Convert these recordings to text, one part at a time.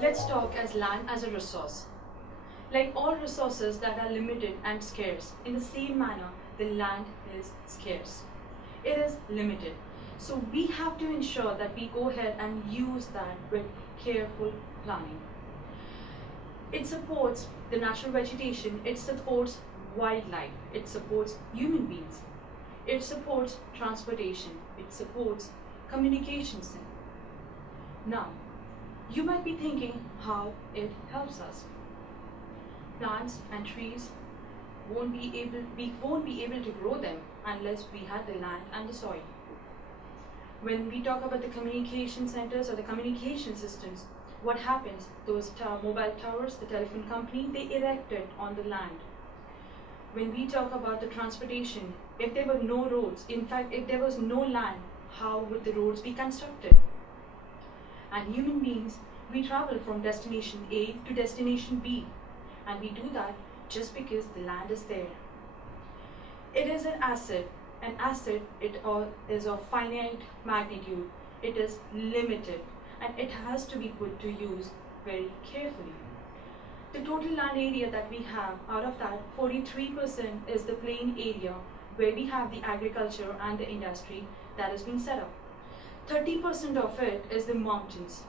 Let's talk as land as a resource. Like all resources that are limited and scarce, in the same manner, the land is scarce. It is limited. So we have to ensure that we go ahead and use that with careful planning. It supports the natural vegetation, it supports wildlife, it supports human beings, it supports transportation, it supports communications. Now, you might be thinking how it helps us. Plants and trees we won't be able to grow them unless we had the land and the soil. When we talk about the communication centers or the communication systems, what happens? Those mobile towers, the telephone company, they erected on the land. When we talk about the transportation, if there were no roads, in fact, if there was no land, how would the roads be constructed? And human beings, we travel from destination A to destination B, and we do that just because the land is there. It is an asset. An asset, it is of finite magnitude, it is limited, and it has to be put to use very carefully. The total land area that we have, out of that, 43% is the plain area where we have the agriculture and the industry that has been set up. 30% of it is the mountains,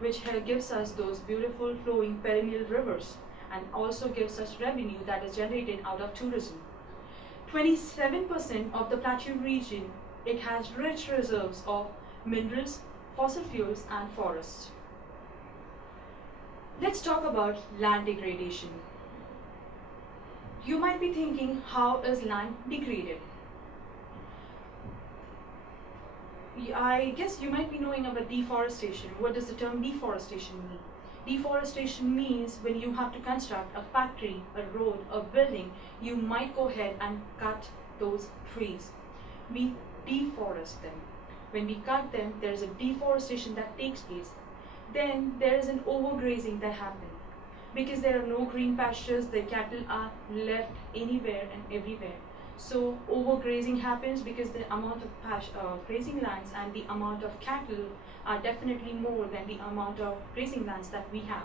which gives us those beautiful flowing perennial rivers and also gives us revenue that is generated out of tourism. 27% of the plateau region, it has rich reserves of minerals, fossil fuels and forests. Let's talk about land degradation. You might be thinking, how is land degraded? I guess you might be knowing about deforestation. What does the term deforestation mean? Deforestation means when you have to construct a factory, a road, a building, you might go ahead and cut those trees. We deforest them. When we cut them, there is a deforestation that takes place. Then there is an overgrazing that happens. Because there are no green pastures, the cattle are left anywhere and everywhere. So overgrazing happens because the amount of grazing lands and the amount of cattle are definitely more than the amount of grazing lands that we have.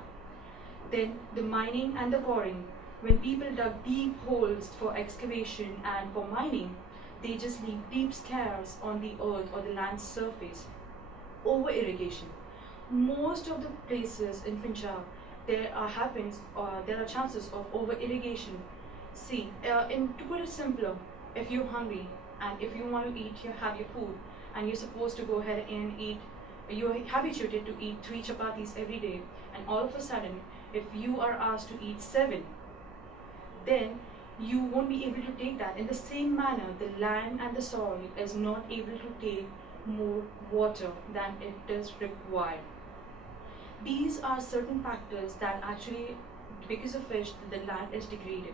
Then the mining and the quarrying. When people dug deep holes for excavation and for mining, they just leave deep scars on the earth or the land's surface. Over irrigation. Most of the places in Punjab, there are chances of over irrigation. See, to put it simpler, if you're hungry and if you want to eat, you have your food, and you're supposed to go ahead and eat, you're habituated to eat 3 chapatis every day, and all of a sudden, if you are asked to eat 7, then you won't be able to take that. In the same manner, the land and the soil is not able to take more water than it is required. These are certain factors that actually, because of which the land is degraded.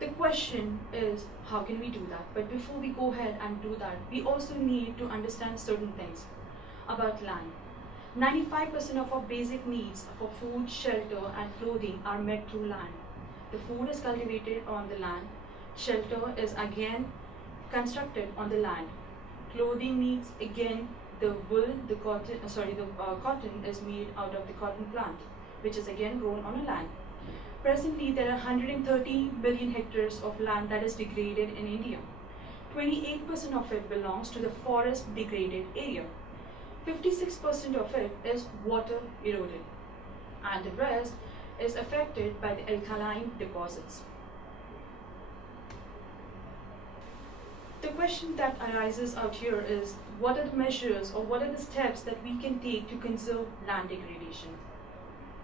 The question is, how can we do that? But before we go ahead and do that, we also need to understand certain things about land. 95% of our basic needs for food, shelter, and clothing are met through land. The food is cultivated on the land. Shelter is again constructed on the land. Clothing needs, again, the wool, the cotton is made out of the cotton plant, which is again grown on a land. Presently, there are 130 million hectares of land that is degraded in India. 28% of it belongs to the forest degraded area. 56% of it is water eroded, and the rest is affected by the alkaline deposits. The question that arises out here is, what are the measures or what are the steps that we can take to conserve land degradation?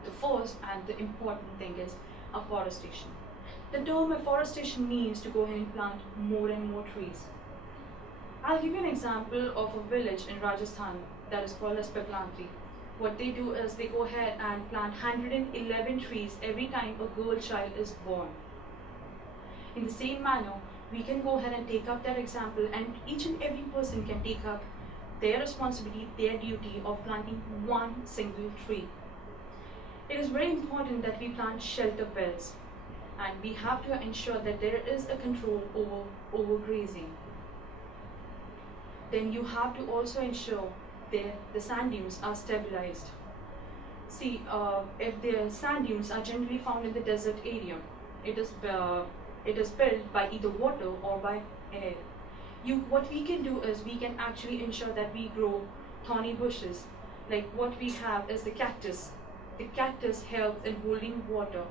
The first and the important thing is afforestation. The term afforestation means to go ahead and plant more and more trees. I'll give you an example of a village in Rajasthan that is called as Peplanti. What they do is they go ahead and plant 111 trees every time a girl child is born. In the same manner, we can go ahead and take up that example, and each and every person can take up their responsibility, their duty of planting one single tree. It is very important that we plant shelter belts, and we have to ensure that there is a control over overgrazing. Then you have to also ensure that the sand dunes are stabilized. See, if the sand dunes are generally found in the desert area, it is built by either water or by air. What we can do is we can actually ensure that we grow thorny bushes. Like what we have is the cactus. The cactus helps in holding water.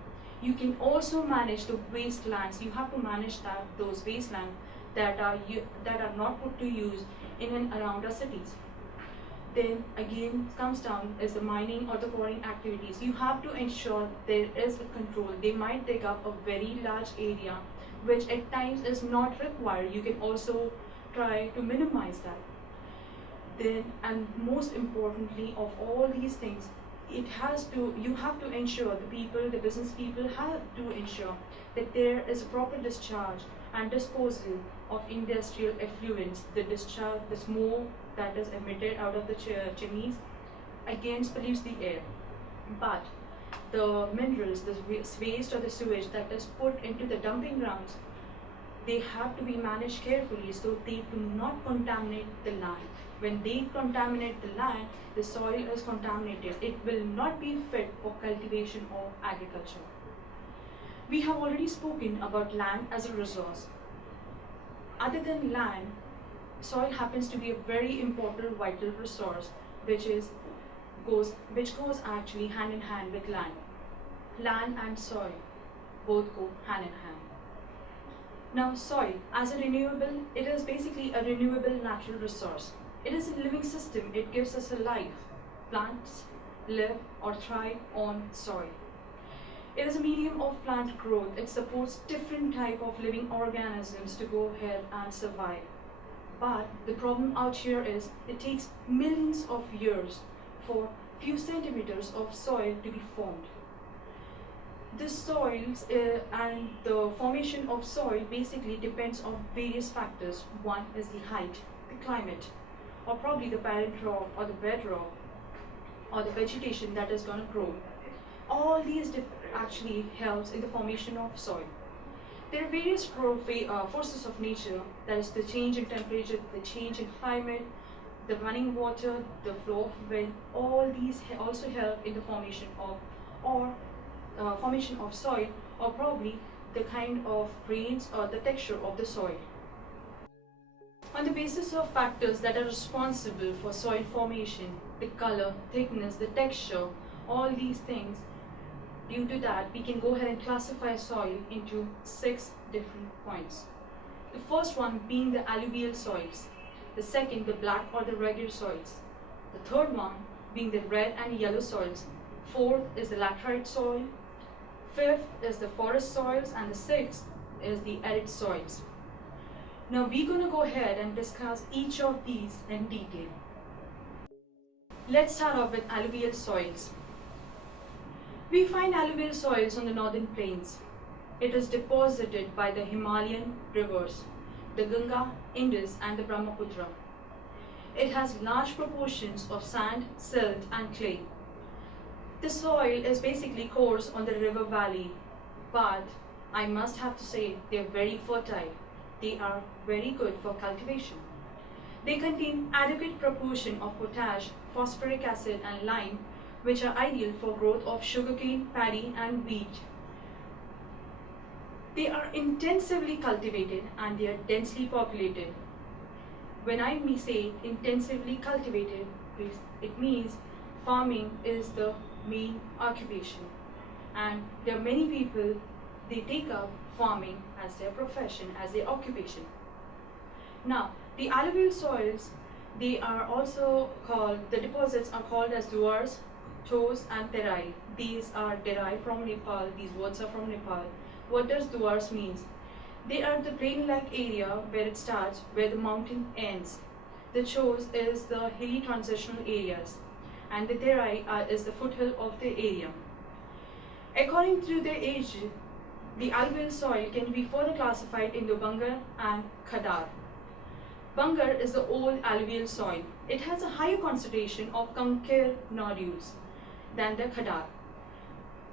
You can also manage the wastelands. You have to manage those wastelands that are not put to use in and around our cities. Then again comes down is the mining or the quarrying activities. You have to ensure there is a control. They might dig up a very large area, which at times is not required. You can also try to minimize that. Then, and most importantly of all these things, you have to ensure the business people have to ensure that there is a proper discharge and disposal of industrial effluents, the smoke that is emitted out of the chimneys against pollutes the air. But the minerals, the waste or the sewage that is put into the dumping grounds, they have to be managed carefully so they do not contaminate the land. When they contaminate the land, the soil is contaminated. It will not be fit for cultivation or agriculture. We have already spoken about land as a resource. Other than land, soil happens to be a very important vital resource which goes actually hand in hand with land. Land and soil both go hand in hand. Now soil as a renewable, it is basically a renewable natural resource. It is a living system. It gives us a life. Plants live or thrive on soil. It is a medium of plant growth. It supports different type of living organisms to go ahead and survive. But the problem out here is it takes millions of years for few centimeters of soil to be formed. The soils and the formation of soil basically depends on various factors. One is the height, the climate, or probably the parent rock or the bedrock or the vegetation that is going to grow. All these actually helps in the formation of soil. There are various forces of nature, that is the change in temperature, the change in climate, the running water, the flow of wind. All these also help in the formation of soil, or probably the kind of grains or the texture of the soil. On the basis of factors that are responsible for soil formation, the color, thickness, the texture, all these things, due to that, we can go ahead and classify soil into 6 different points. The first one being the alluvial soils, the second the black or the regular soils, the third one being the red and yellow soils, fourth is the laterite soil, fifth is the forest soils, and the sixth is the arid soils. Now we're going to go ahead and discuss each of these in detail. Let's start off with alluvial soils. We find alluvial soils on the northern plains. It is deposited by the Himalayan rivers, the Ganga, Indus, and the Brahmaputra. It has large proportions of sand, silt, and clay. The soil is basically coarse on the river valley, but I must have to say they are very fertile. They are very good for cultivation. They contain adequate proportion of potash, phosphoric acid, and lime, which are ideal for growth of sugarcane, paddy, and wheat. They are intensively cultivated and they are densely populated. When I say intensively cultivated, it means farming is the main occupation, and there are many people, they take up farming as their profession, as their occupation. Now, the alluvial soils, they are also called, the deposits are called as duars, tos, and terai. These are derived from Nepal. These words are from Nepal. What does duars means? They are the plain-like area where it starts, where the mountain ends. The tos is the hilly transitional areas, and the terai is the foothill of the area. According to their age, the alluvial soil can be further classified into Bangar and Khadar. Bangar is the old alluvial soil. It has a higher concentration of concher nodules than the Khadar.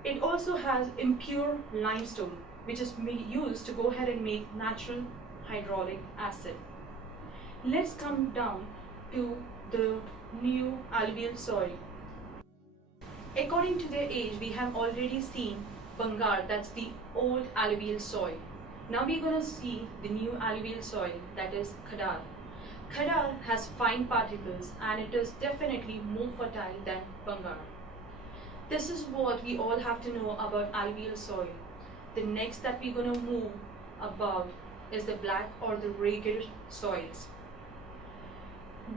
It also has impure limestone, which is used to go ahead and make natural hydraulic acid. Let's come down to the new alluvial soil. According to their age, we have already seen Bangar, that's the old alluvial soil. Now we're going to see the new alluvial soil, that is Khadar. Khadar has fine particles and it is definitely more fertile than Bangar. This is what we all have to know about alluvial soil. The next that we're going to move about is the black or the regular soils.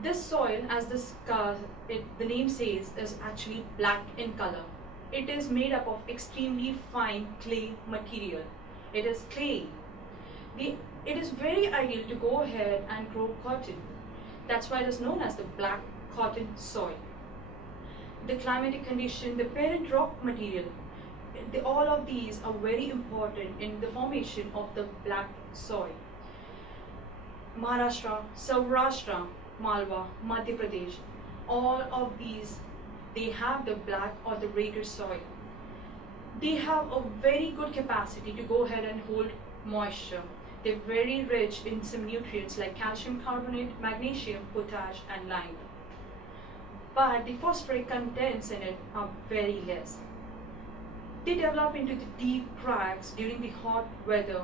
This soil, as the name says, is actually black in color. It is made up of extremely fine clay material. It is clay. It is very ideal to go ahead and grow cotton. That's why it is known as the black cotton soil. The climatic condition, the parent rock material, all of these are very important in the formation of the black soil. Maharashtra, Saurashtra, Malwa, Madhya Pradesh, all of these, they have the black or the regular soil. They have a very good capacity to go ahead and hold moisture. They're very rich in some nutrients like calcium carbonate, magnesium, potash and lime. But the phosphoric contents in it are very less. They develop into the deep cracks during the hot weather,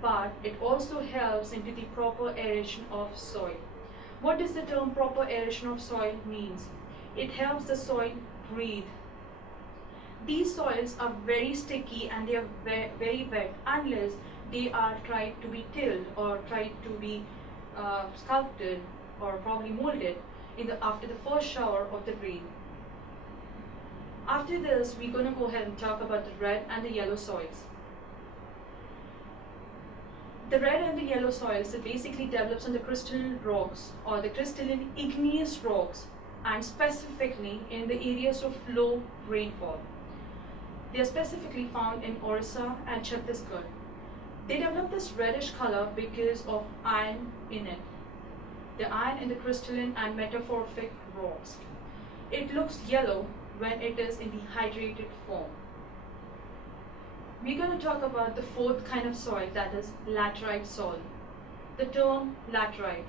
but it also helps into the proper aeration of soil. What does the term proper aeration of soil means? It helps the soil breathe. These soils are very sticky and they are very wet unless they are tried to be tilled or tried to be sculpted or probably molded after the first shower of the rain. After this, we're going to go ahead and talk about the red and the yellow soils. The red and the yellow soils, it basically develops on the crystalline rocks or the crystalline igneous rocks, and specifically in the areas of low rainfall. They are specifically found in Orissa and Chhattisgarh. They develop this reddish color because of iron in it. The iron in the crystalline and metamorphic rocks. It looks yellow when it is in the hydrated form. We're going to talk about the fourth kind of soil, that is laterite soil. The term laterite,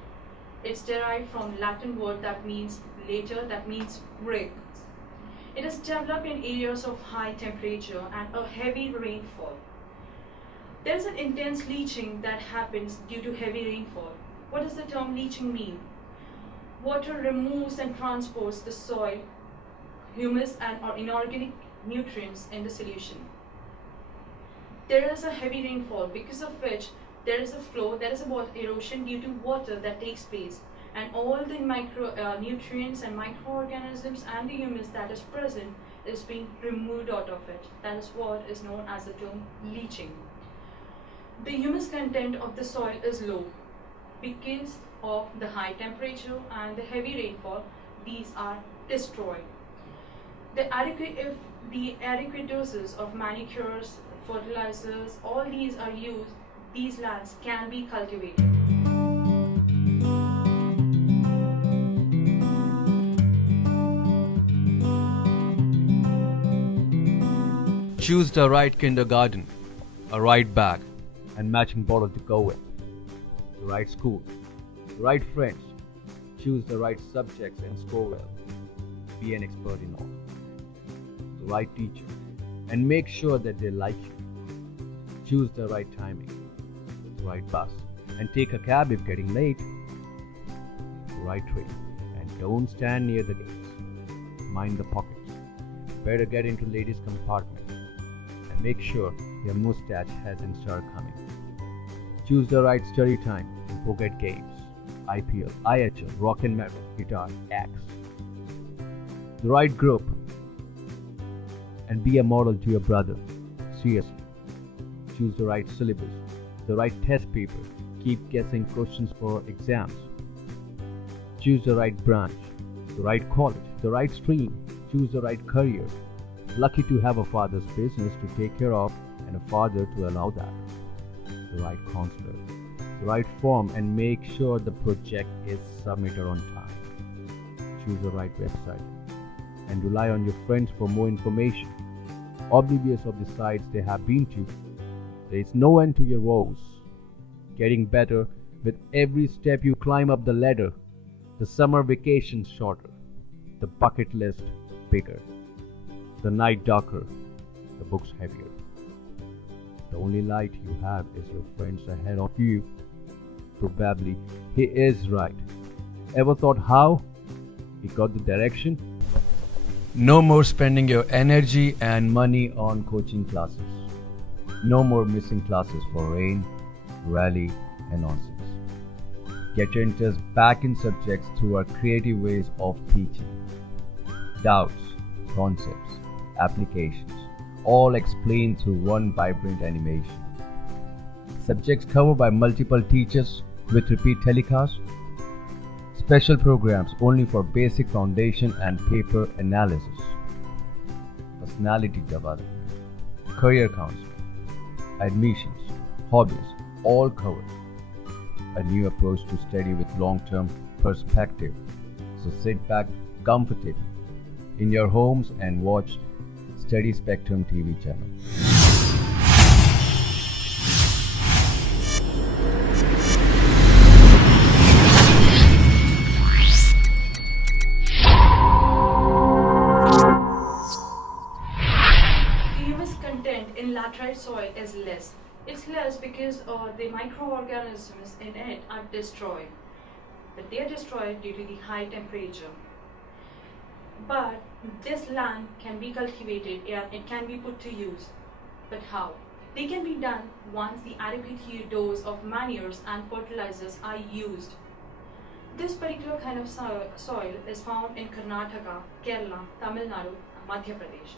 it's derived from Latin word that means later, that means bricks. It is developed in areas of high temperature and a heavy rainfall. There is an intense leaching that happens due to heavy rainfall. What does the term leaching mean? Water removes and transports the soil, humus or inorganic nutrients in the solution. There is a heavy rainfall, because of which there is a flow, there is a water erosion due to water that takes place, and all the nutrients and microorganisms and the humus that is present is being removed out of it. That is what is known as the term leaching. The humus content of the soil is low because of the high temperature and the heavy rainfall. These are destroyed. If the adequate doses of manicures, fertilizers, all these are used, these lands can be cultivated. Choose the right kindergarten, a right bag, and matching bottle to go with. The right school, the right friends. Choose the right subjects and score well. Be an expert in all. The right teacher, and make sure that they like you. Choose the right timing, the right bus, and take a cab if getting late. The right train, and don't stand near the gates. Mind the pockets. Better get into ladies' compartment, and make sure your mustache hasn't started coming. Choose the right study time and forget games. IPL, IHL, rock and metal, guitar, axe. The right group, and be a model to your brother. Seriously. Choose the right syllabus, the right test paper. Keep guessing questions for exams. Choose the right branch, the right college, the right stream. Choose the right career. Lucky to have a father's business to take care of and a father to allow that. The right counselor, the right form, and make sure the project is submitted on time. Choose the right website and rely on your friends for more information. Oblivious of the sites they have been to, there is no end to your woes. Getting better with every step you climb up the ladder. The summer vacations shorter, the bucket list bigger. The night darker, the books heavier. The only light you have is your friends ahead of you. Probably he is right. Ever thought how he got the direction? No more spending your energy and money on coaching classes. No more missing classes for rain, rally, and nonsense. Get your interest back in subjects through our creative ways of teaching. Doubts, concepts, applications, all explained through one vibrant animation. Subjects covered by multiple teachers with repeat telecasts. Special programs only for basic foundation and paper analysis. Personality development, career counseling, admissions, hobbies, all covered. A new approach to study with long-term perspective. So sit back comfortably in your homes and watch Study Spectrum TV channel. In laterite soil is less. It's less because the microorganisms in it are destroyed. But they are destroyed due to the high temperature. But this land can be cultivated and it can be put to use. But how? They can be done once the adequate dose of manures and fertilizers are used. This particular kind of soil is found in Karnataka, Kerala, Tamil Nadu, and Madhya Pradesh.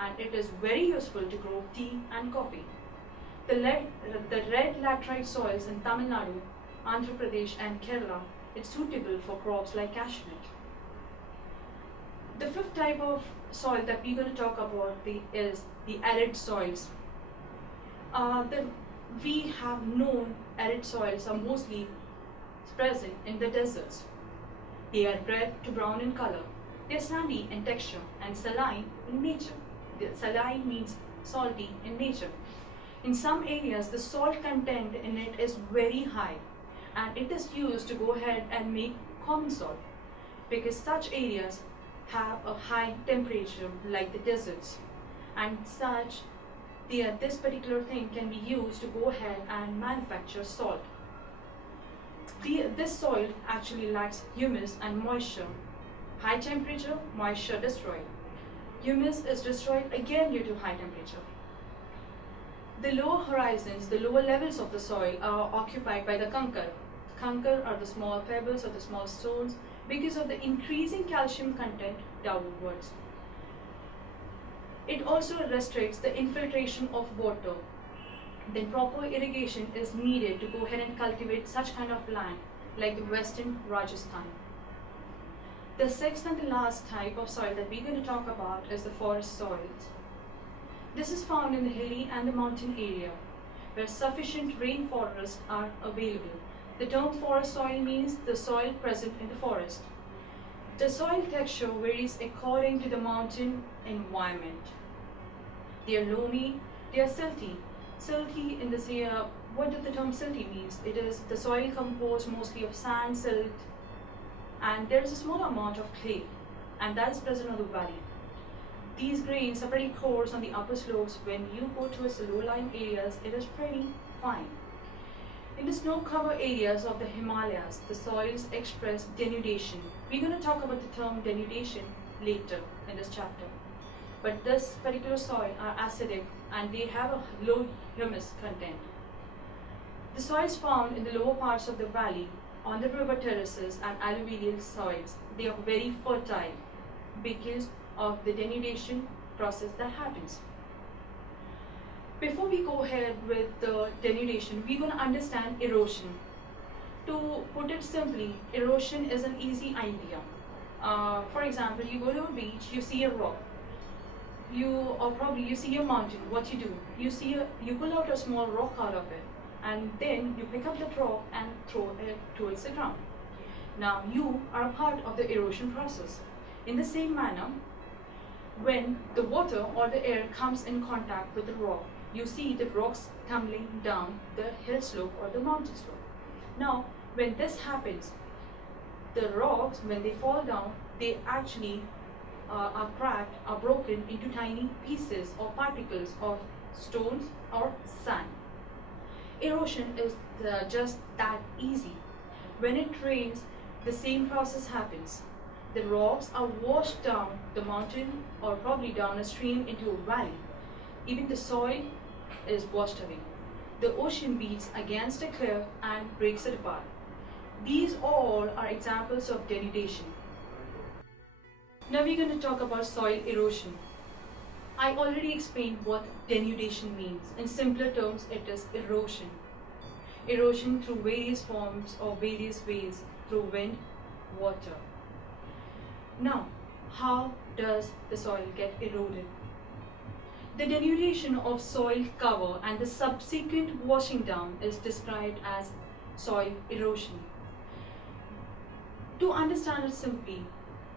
And it is very useful to grow tea and coffee. The red laterite soils in Tamil Nadu, Andhra Pradesh and Kerala, it's suitable for crops like cashew nut. The fifth type of soil that we're going to talk about is the arid soils. We have known arid soils are mostly present in the deserts. They are red to brown in color. They are sandy in texture and saline in nature. The saline means salty in nature. In some areas, the salt content in it is very high, and it is used to go ahead and make common salt, because such areas have a high temperature like the deserts, and this particular thing can be used to go ahead and manufacture salt. This soil actually lacks humus and moisture. High temperature, moisture destroyed. Humus is destroyed again due to high temperature. The lower horizons, the lower levels of the soil are occupied by the kankar. Kankar are the small pebbles or the small stones because of the increasing calcium content downwards. It also restricts the infiltration of water. Then proper irrigation is needed to go ahead and cultivate such kind of land like the western Rajasthan. The sixth and the last type of soil that we're going to talk about is the forest soils. This is found in the hilly and the mountain area where sufficient rainforests are available. The term forest soil means the soil present in the forest. The soil texture varies according to the mountain environment. They are loamy, they are silty. Silty in this area, what does the term silty means? It is the soil composed mostly of sand, silt, and there is a small amount of clay, and that is present on the valley. These grains are pretty coarse on the upper slopes. When you go towards the low-lying areas, it is pretty fine. In the snow-covered areas of the Himalayas, the soils express denudation. We're going to talk about the term denudation later in this chapter. But this particular soil are acidic and they have a low humus content. The soils found in the lower parts of the valley, on the river terraces and alluvial soils, they are very fertile because of the denudation process that happens. Before we go ahead with the denudation, we're going to understand erosion. To put it simply, erosion is an easy idea. For example, you go to a beach, you see a rock. You see a mountain. What you do? You pull out a small rock out of it, and then you pick up that rock and throw it towards the ground. Now you are a part of the erosion process. In the same manner, when the water or the air comes in contact with the rock, you see the rocks tumbling down the hill slope or the mountain slope. Now, when this happens, the rocks, when they fall down, they actually are cracked, are broken into tiny pieces or particles of stones or sand. Erosion is just that easy. When it rains, the same process happens. The rocks are washed down the mountain or probably down a stream into a valley. Even the soil is washed away. The ocean beats against a cliff and breaks it apart. These all are examples of denudation. Now we're going to talk about soil erosion. I already explained what denudation means. In simpler terms, it is erosion. Erosion through various forms or various ways, through wind, water. Now, how does the soil get eroded? The denudation of soil cover and the subsequent washing down is described as soil erosion. To understand it simply,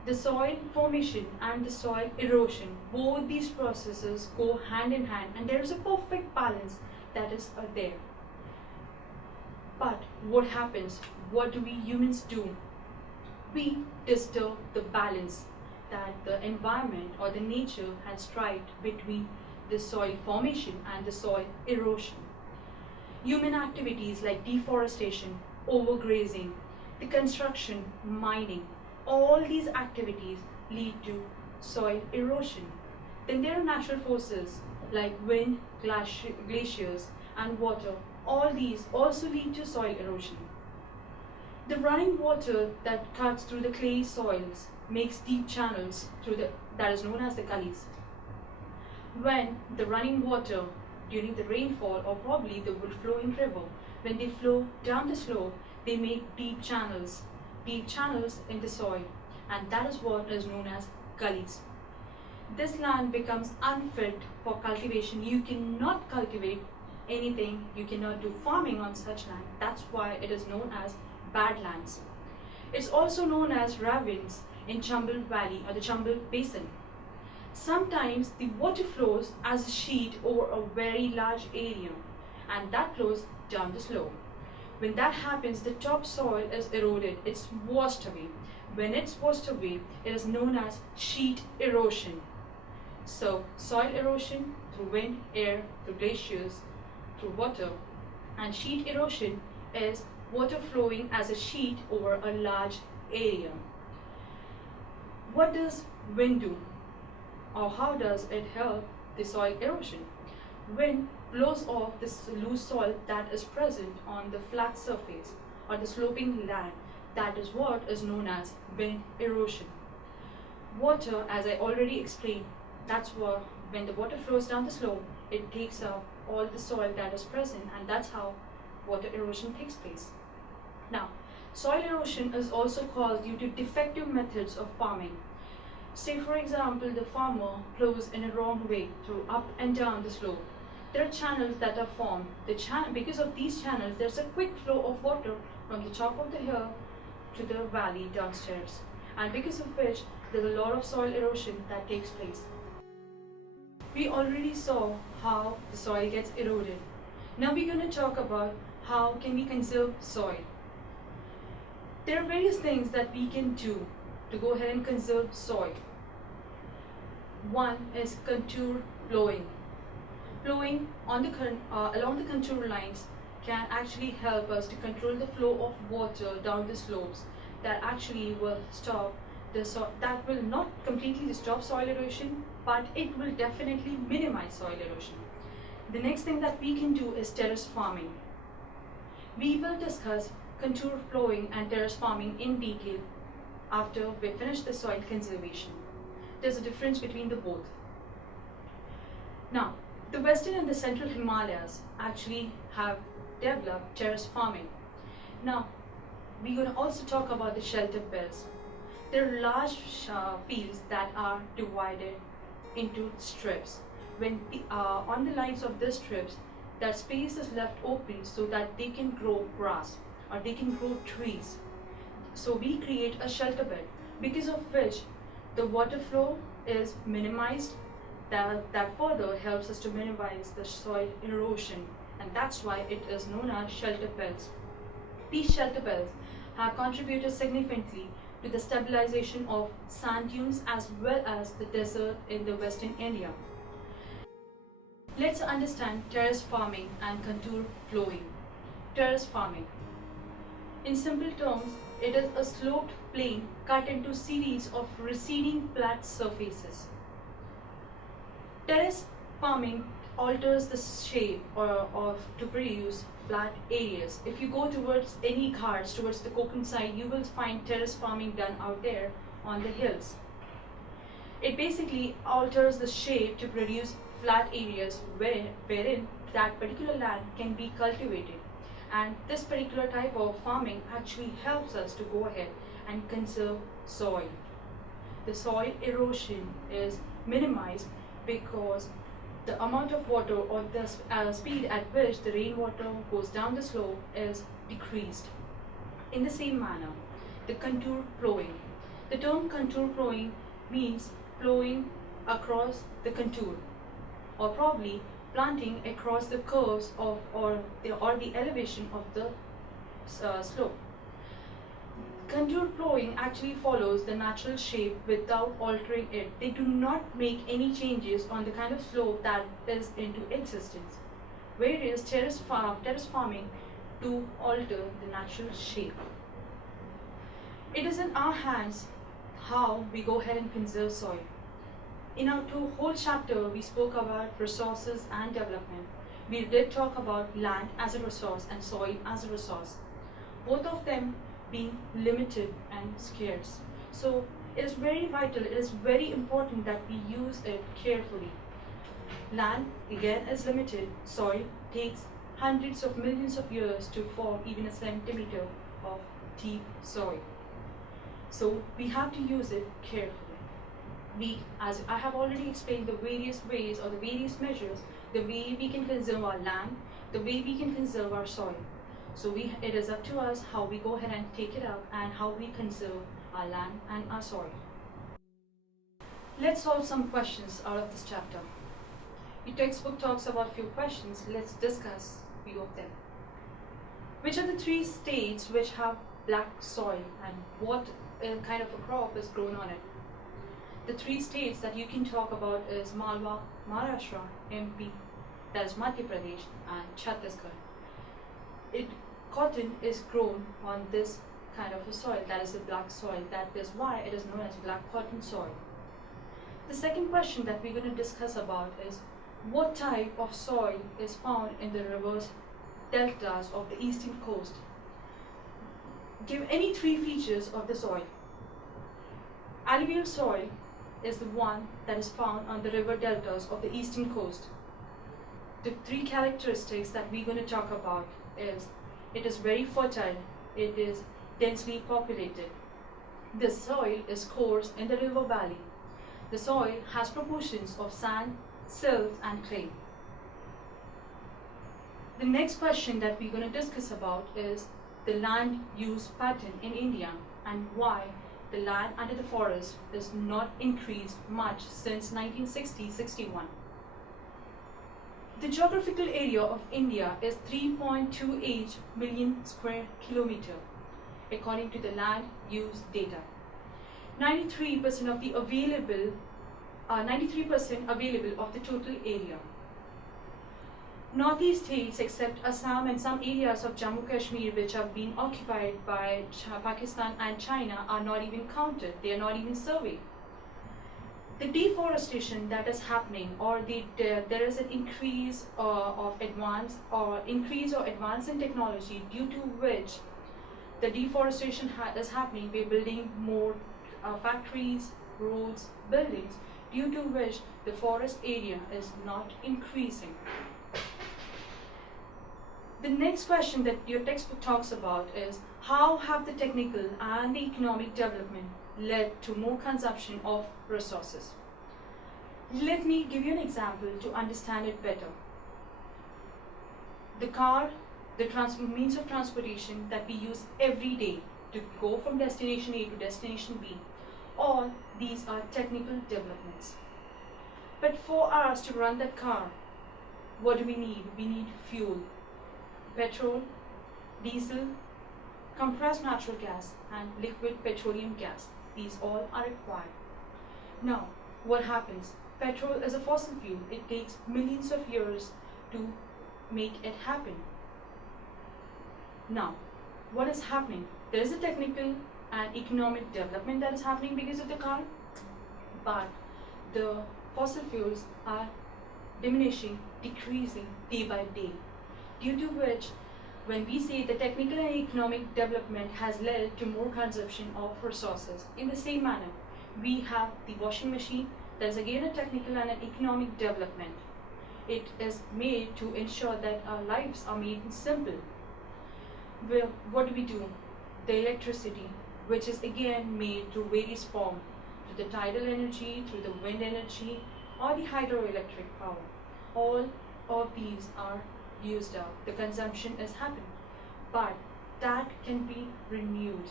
the soil formation and the soil erosion, both these processes go hand in hand, and there is a perfect balance that is there. But what happens? What do we humans do? We disturb the balance that the environment or the nature has strived between the soil formation and the soil erosion. Human activities like deforestation, overgrazing, the construction, mining, all these activities lead to soil erosion. Then there are natural forces like wind, glaciers, and water. All these also lead to soil erosion. The running water that cuts through the clay soils makes deep channels that is known as the gullies. When the running water during the rainfall or probably the flowing river, when they flow down the slope, they make deep channels in the soil, and that is what is known as gullies. This land becomes unfit for cultivation. You cannot cultivate anything, you cannot do farming on such land. That's why it is known as badlands. It's also known as ravines in Chambal Valley or the Chambal Basin. Sometimes the water flows as a sheet over a very large area, and that flows down the slope. When that happens, the topsoil is eroded, it's washed away. When it's washed away, it is known as sheet erosion. So, soil erosion through wind, air, through glaciers, through water, and sheet erosion is water flowing as a sheet over a large area. What does wind do? Or how does it help the soil erosion? Wind blows off this loose soil that is present on the flat surface or the sloping land. That is what is known as wind erosion. Water, as I already explained, that's what when the water flows down the slope, it takes up all the soil that is present, and that's how water erosion takes place. Now, soil erosion is also caused due to defective methods of farming. Say for example, the farmer plows in a wrong way through up and down the slope. There are channels that are formed. Because of these channels, there's a quick flow of water from the top of the hill to the valley downstairs, and because of which there's a lot of soil erosion that takes place. We already saw how the soil gets eroded. Now we're going to talk about how can we conserve soil. There are various things that we can do to go ahead and conserve soil. One is contour plowing. Plowing on along the contour lines can actually help us to control the flow of water down the slopes. That actually will stop that will not completely stop soil erosion, but it will definitely minimize soil erosion. The next thing that we can do is terrace farming. We will discuss contour plowing and terrace farming in detail after we finish the soil conservation. There's a difference between the both. Now, the western and the central Himalayas actually have developed terrace farming. Now, we're going to also talk about the shelter belts. There are large fields that are divided into strips. When on the lines of these strips, that space is left open so that they can grow grass or they can grow trees. So we create a shelter belt, because of which the water flow is minimized. That further helps us to minimize the soil erosion, and that's why it is known as shelter belts. These shelter belts have contributed significantly to the stabilization of sand dunes as well as the desert in the western India. Let's understand terrace farming and contour flowing. Terrace farming. In simple terms, it is a sloped plane cut into series of receding flat surfaces. Terrace farming alters the shape to produce flat areas. If you go towards any ghats, towards the Konkan side, you will find terrace farming done out there on the hills. It basically alters the shape to produce flat areas wherein that particular land can be cultivated. And this particular type of farming actually helps us to go ahead and conserve soil. The soil erosion is minimized because the amount of water or the speed at which the rainwater goes down the slope is decreased. In the same manner, the contour plowing. The term contour plowing means plowing across the contour, or probably planting across the curves of or the elevation of the slope. Contour plowing actually follows the natural shape without altering it. They do not make any changes on the kind of slope that is into existence. Whereas terrace farming do alter the natural shape. It is in our hands how we go ahead and conserve soil. In our whole chapter, we spoke about resources and development. We did talk about land as a resource and soil as a resource. Both of them being limited and scarce. So it is very vital, it is very important that we use it carefully. Land, again, is limited. Soil takes hundreds of millions of years to form even a centimeter of deep soil. So we have to use it carefully. As I have already explained, the various ways or the various measures, the way we can conserve our land, the way we can conserve our soil. So it is up to us how we go ahead and take it up and how we conserve our land and our soil. Let's solve some questions out of this chapter. Your textbook talks about a few questions. Let's discuss a few of them. Which are the 3 states which have black soil and what kind of a crop is grown on it? The 3 states that you can talk about is Malwa, Maharashtra, MP, that is Madhya Pradesh, and Chhattisgarh. Cotton is grown on this kind of a soil, that is the black soil. That is why it is known as black cotton soil. The second question that we're going to discuss about is what type of soil is found in the rivers deltas of the eastern coast. Give any 3 features of the soil. Alluvial soil is the one that is found on the river deltas of the eastern coast. The 3 characteristics that we're going to talk about is it is very fertile, it is densely populated. The soil is coarse in the river valley. The soil has proportions of sand, silt, and clay. The next question that we're going to discuss about is the land use pattern in India and why the land under the forest is not increased much since 1960-61. The geographical area of India is 3.28 million square kilometer, according to the land use data. 93% available of the total area. Northeast states except Assam and some areas of Jammu Kashmir which have been occupied by Pakistan and China are not even counted, they are not even surveyed. The deforestation that is happening or there is an increase or advance in technology due to which the deforestation is happening. We're building more factories, roads, buildings, due to which the forest area is not increasing. The next question that your textbook talks about is how have the technical and the economic development led to more consumption of resources? Let me give you an example to understand it better. The car, the means of transportation that we use every day to go from destination A to destination B, all these are technical developments. But for us to run that car, what do we need? We need fuel. Petrol, diesel, compressed natural gas, and liquid petroleum gas. These all are required. Now, what happens? Petrol is a fossil fuel. It takes millions of years to make it happen. Now, what is happening? There is a technical and economic development that is happening because of the car, but the fossil fuels are diminishing, decreasing day by day, due to which when we say the technical and economic development has led to more consumption of resources. In the same manner, we have the washing machine. That is again a technical and an economic development. It is made to ensure that our lives are made simple. Well, what do? The electricity, which is again made through various forms, through the tidal energy, through the wind energy, or the hydroelectric power. All of these are used up. The consumption is happening, but that can be renewed.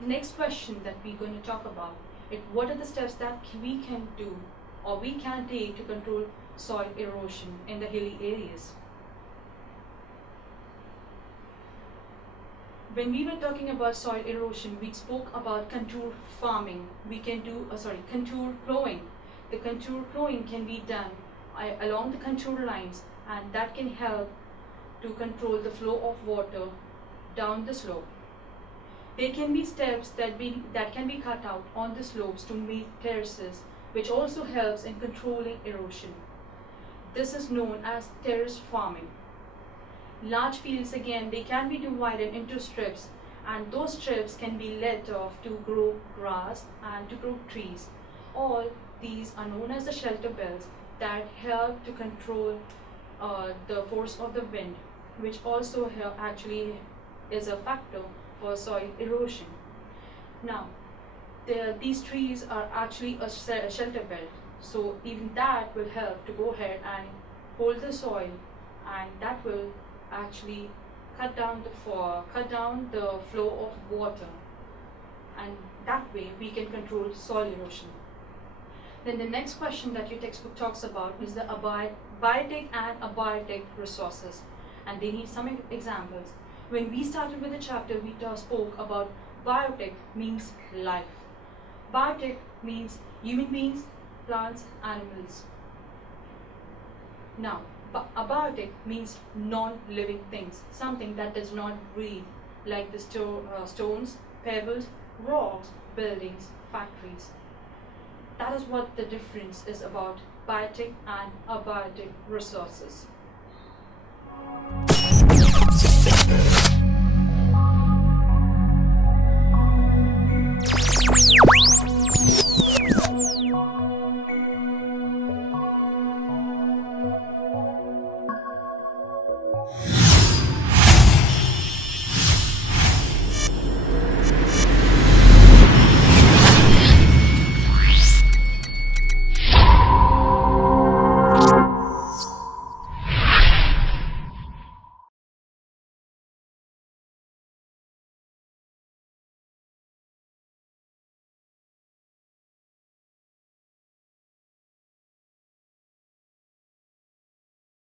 The next question that we're going to talk about is what are the steps that we can do or we can take to control soil erosion in the hilly areas. When we were talking about soil erosion, we spoke about contour farming. We can do, contour plowing. The contour plowing can be done along the contour lines, and that can help to control the flow of water down the slope. There can be steps that can be cut out on the slopes to make terraces, which also helps in controlling erosion. This is known as terrace forming. Large fields, again, they can be divided into strips, and those strips can be let off to grow grass and to grow trees. All these are known as the shelter belts that help to control the force of the wind, which also actually is a factor for soil erosion. Now, these trees are actually a shelter belt, so even that will help to go ahead and hold the soil, and that will actually cut down the flow of water, and that way we can control soil erosion. Then the next question that your textbook talks about is the biotic and abiotic resources, and they need some examples. When we started with the chapter, we spoke about biotic means life. Biotic means human beings, plants, animals. Now, abiotic means non-living things, something that does not breathe, like the stones, pebbles, rocks, buildings, factories. That is what the difference is about biotic and abiotic resources.